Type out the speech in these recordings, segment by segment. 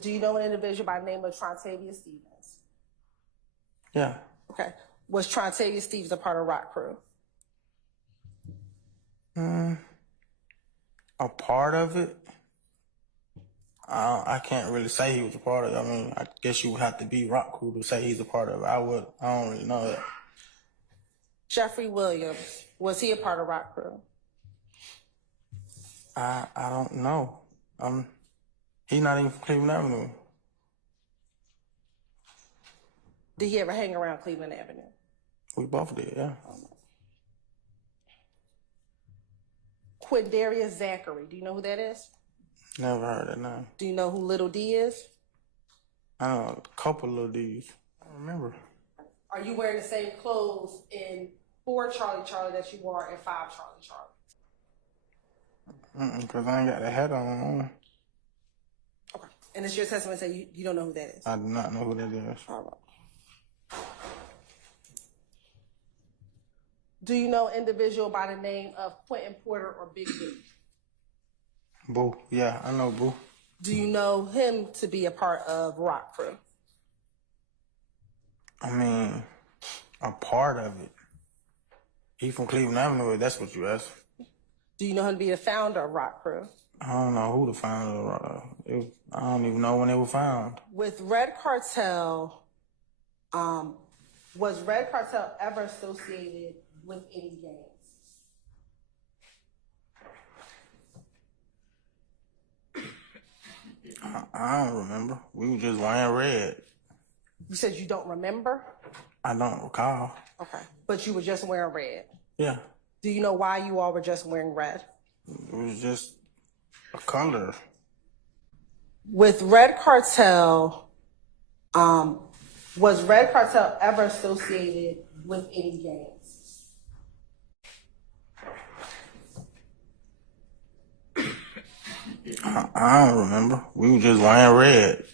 Do you know an individual by the name of Trontavious Stevens? Yeah. Okay. Was Trontavious Stevens a part of ROC Crew? A part of it? I can't really say he was a part of it. I mean, I guess you would have to be ROC Crew to say he's a part of it. I don't really know that. Jeffrey Williams, was he a part of ROC Crew? I don't know. He's not even from Cleveland Avenue. Did he ever hang around Cleveland Avenue? We both did, yeah. Quindarius Zachary, do you know who that is? Never heard that name. Do you know who Little D is? I know a couple of little D's. I don't remember. Are you wearing the same clothes in 4 Charlie Charlie that you wore in 5 Charlie Charlie? Because I ain't got the hat on. Okay. And it's your testimony say you don't know who that is? I do not know who that is. All right. Do you know an individual by the name of Quentin Porter or Big Boo? Boo. Yeah, I know Boo. Do you know him to be a part of ROC Crew? I mean, a part of it. He from Cleveland Avenue, if that's what you asked. Do you know him to be the founder of ROC Crew? I don't know who the founder of it. I don't even know when it was found. With Red Cartel, was Red Cartel ever associated with any gangs? I don't remember. We were just wearing red. You said you don't remember? I don't recall. Okay. But you were just wearing red? Yeah. Do you know why you all were just wearing red? It was just a color. With Red Cartel, was Red Cartel ever associated with any gangs? I don't remember. We were just wearing red.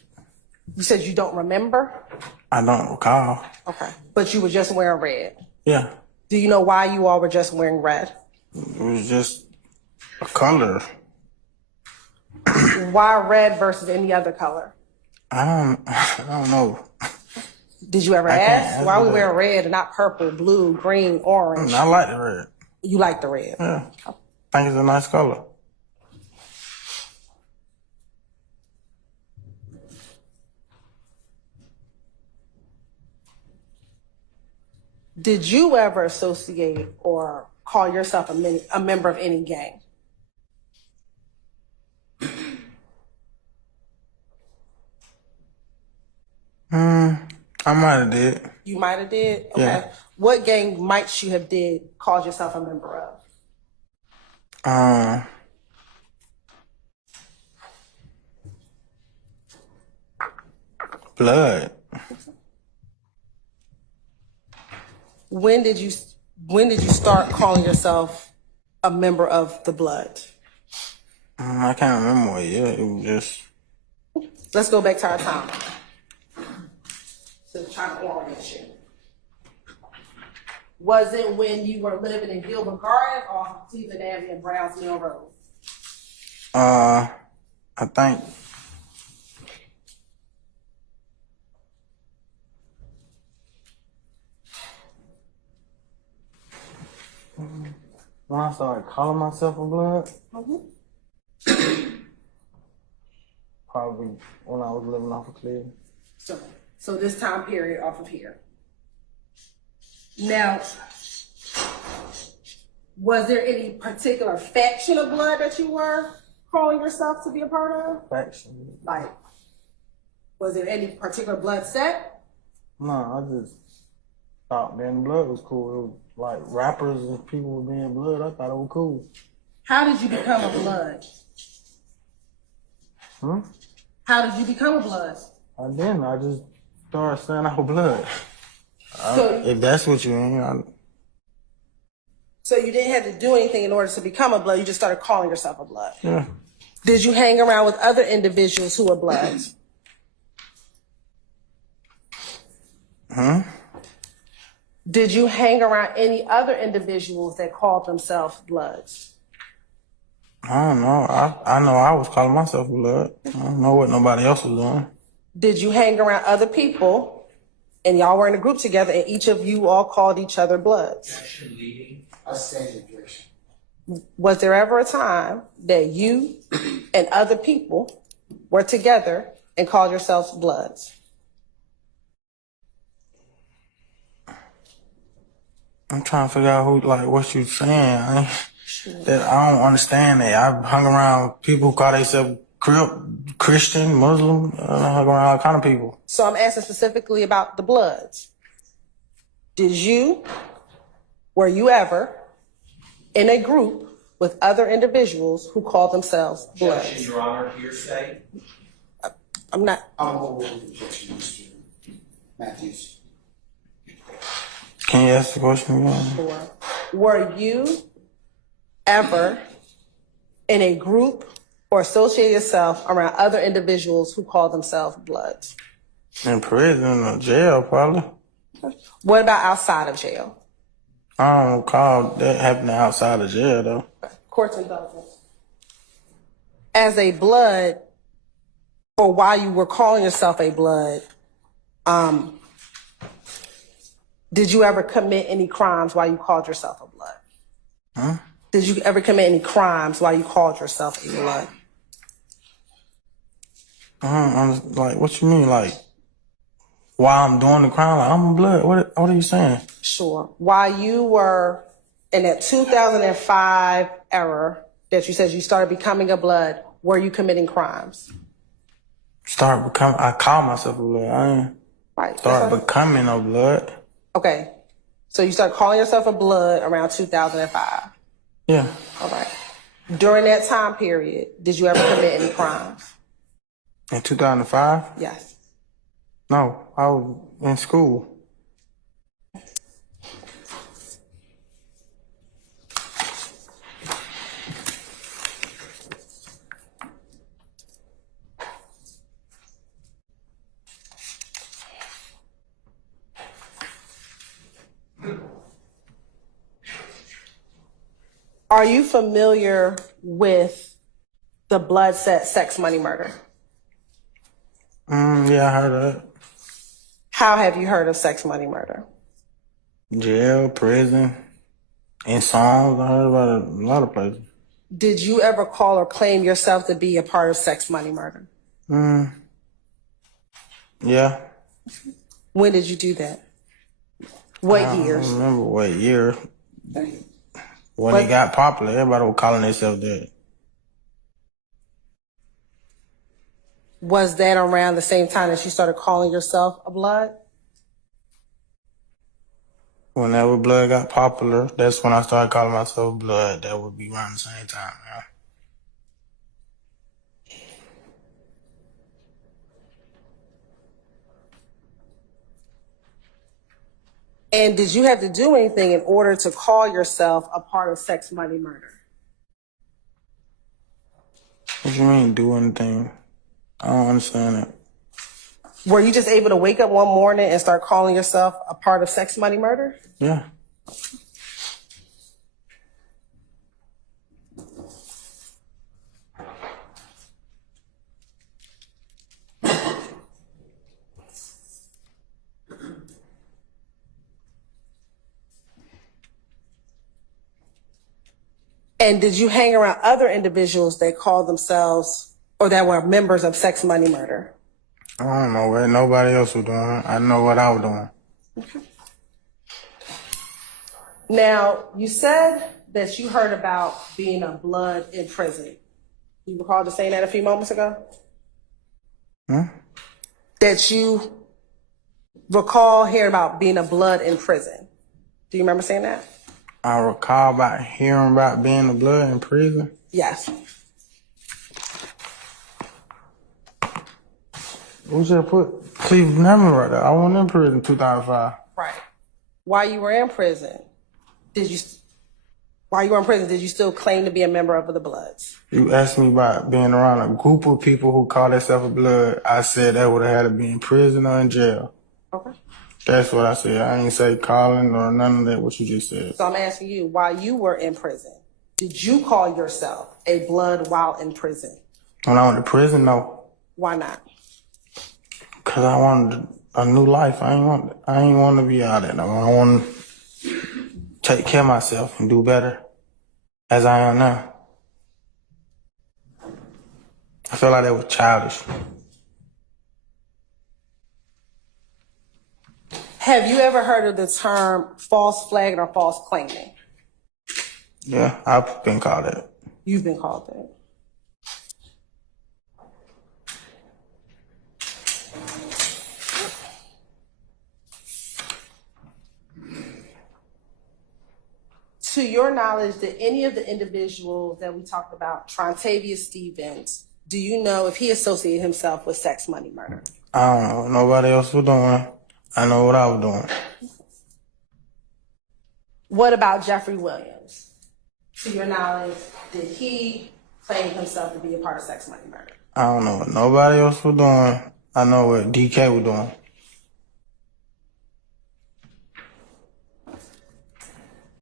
You said you don't remember? I don't recall. Okay. But you were just wearing red? Yeah. Do you know why you all were just wearing red? It was just a color. Why red versus any other color? I don't know. Did you ever ask? Why we wear red and not purple, blue, green, orange? I like the red. You like the red? Yeah. I think it's a nice color. Did you ever associate or call yourself a member of any gang? I might have did. You might have did? Okay. Yeah. What gang might you have called yourself a member of? Blood. When did you start calling yourself a member of the Blood? I can't remember what year. It was just. Let's go back to our time. So trying to orient you. Was it when you were living in Gilbert Gardens or Cleveland Avenue and Browns Mill Road? I think. When I started calling myself a Blood, probably when I was living off of Cleveland. So this time period off of here. Now, was there any particular faction of Blood that you were calling yourself to be a part of? Faction? Like, was there any particular Blood set? No, I just thought being Blood was cool. It was like rappers and people were being Blood. I thought it was cool. How did you become a Blood? How did you become a Blood? I didn't. I just started saying I was Blood. So, if that's what you mean. So you didn't have to do anything in order to become a Blood. You just started calling yourself a Blood. Yeah. Did you hang around with other individuals who were Bloods? Did you hang around any other individuals that called themselves Bloods? I don't know. I know I was calling myself blood. I don't know what nobody else was doing. Did you hang around other people and y'all were in a group together and each of you all called each other bloods? Was there ever a time that you and other people were together and called yourselves bloods? I'm trying to figure out what you saying. That I don't understand that. I've hung around people who call themselves Christian, Muslim. I hung around all kind of people. So I'm asking specifically about the bloods. Were you ever in a group with other individuals who called themselves bloods? Objection, Your Honor, hearsay. I'm not. I'll hold the objection, Mr. Matthews. Can you ask the question again? Sure. Were you ever in a group or associate yourself around other individuals who call themselves bloods? In prison or jail, probably. What about outside of jail? I don't recall that happening outside of jail, though. Court's indulgence. As a blood, or while you were calling yourself a blood, did you ever commit any crimes while you called yourself a blood? Huh? Did you ever commit any crimes while you called yourself a blood? What you mean? While I'm doing the crime, I'm a blood. What are you saying? Sure. While you were in that 2005 era that you said you started becoming a blood, were you committing crimes? I call myself a blood. I ain't Right. start becoming a blood. Okay. So you started calling yourself a blood around 2005. Yeah. All right. During that time period, did you ever commit any crimes? In 2005? Yes. No, I was in school. Are you familiar with the blood set sex money murder? Yeah, I heard of it. How have you heard of sex money murder? Jail, prison, in songs. I heard about it a lot of places. Did you ever call or claim yourself to be a part of sex money murder? Yeah. When did you do that? What years? I don't remember what year. When it got popular, everybody was calling themselves that. Was that around the same time that you started calling yourself a blood? Whenever blood got popular, that's when I started calling myself blood. That would be around the same time, yeah. And did you have to do anything in order to call yourself a part of sex money murder? What you mean, do anything? I don't understand it. Were you just able to wake up one morning and start calling yourself a part of sex money murder? Yeah. And did you hang around other individuals that called themselves or that were members of sex money murder? I don't know what nobody else was doing. I know what I was doing. Okay. Now, you said that you heard about being a blood in prison. You recall just saying that a few moments ago? That you recall hearing about being a blood in prison. Do you remember saying that? I recall about hearing about being a blood in prison. Yes. We should put Cleveland Never right there. I went in prison in 2005. Right. While you were in prison, did you still claim to be a member of the Bloods? You asked me about being around a group of people who call themselves a blood. I said that would have had to be in prison or in jail. Okay. That's what I said. I ain't say calling or none of that, what you just said. So I'm asking you, while you were in prison, Did you call yourself a blood while in prison? When I went to prison, no. Why not? Cause I wanted a new life. I ain't want to be out there. No. I want to take care of myself and do better as I am now. I feel like that was childish. Have you ever heard of the term false flagging or false claiming? Yeah, I've been called that. You've been called that. To your knowledge, did any of the individuals that we talked about, Trontavious Stevens, do you know if he associated himself with sex, money, murder? I don't know what nobody else was doing. I know what I was doing. What about Jeffrey Williams? To your knowledge, did he claim himself to be a part of sex, money, murder? I don't know what nobody else was doing. I know what DK was doing.